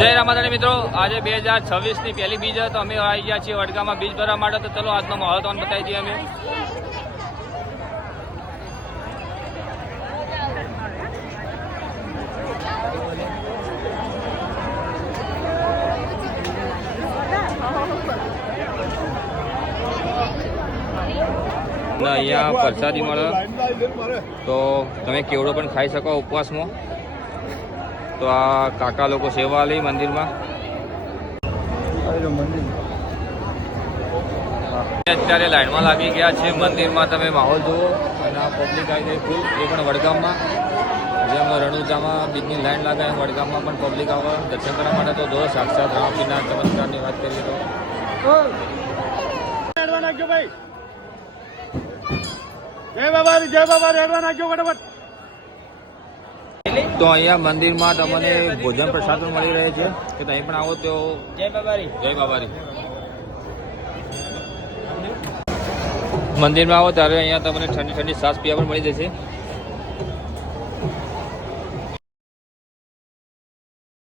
જય રામાધાણી મિત્રો, આજે 2026ની પહેલી બીજ તો અમે આવી ગયા છીએ વડગામમાં બીજ ભરવા માટે. તો ચલો આજનો માહોલ તમને બતાવી દઈએ અમે. અહીંયા પ્રસાદી મળે તો તમે કેવડો પણ ખાઈ શકો ઉપવાસમાં. તો આ કાકા લોકો સેવા લઈ મંદિરમાં. અત્યારે લાઈનમાં લાગી ગયા છે મંદિરમાં. તમે માહોલ જુઓ અને આ પબ્લિક આવી ગઈ ફૂલ. એ પણ વડગામમાં, જેમ રણુજામાં બીજની લાઈન લાગે એમ વડગામમાં પણ પબ્લિક આવે દર્શન કરવા માટે. તો જો સાક્ષાત રામપીરના ચમત્કારની વાત કરીએ તો તો અહીંયા મંદિરમાં તમને ભોજન પ્રસાદ પણ મળી રહે છે કે તમે પણ આવો તો જય બાબારી. જય બાબારી. મંદિરમાં આવો ત્યારે અહીંયા તમને ઠંડી ઠંડી છાશ પીવા પણ મળી જશે.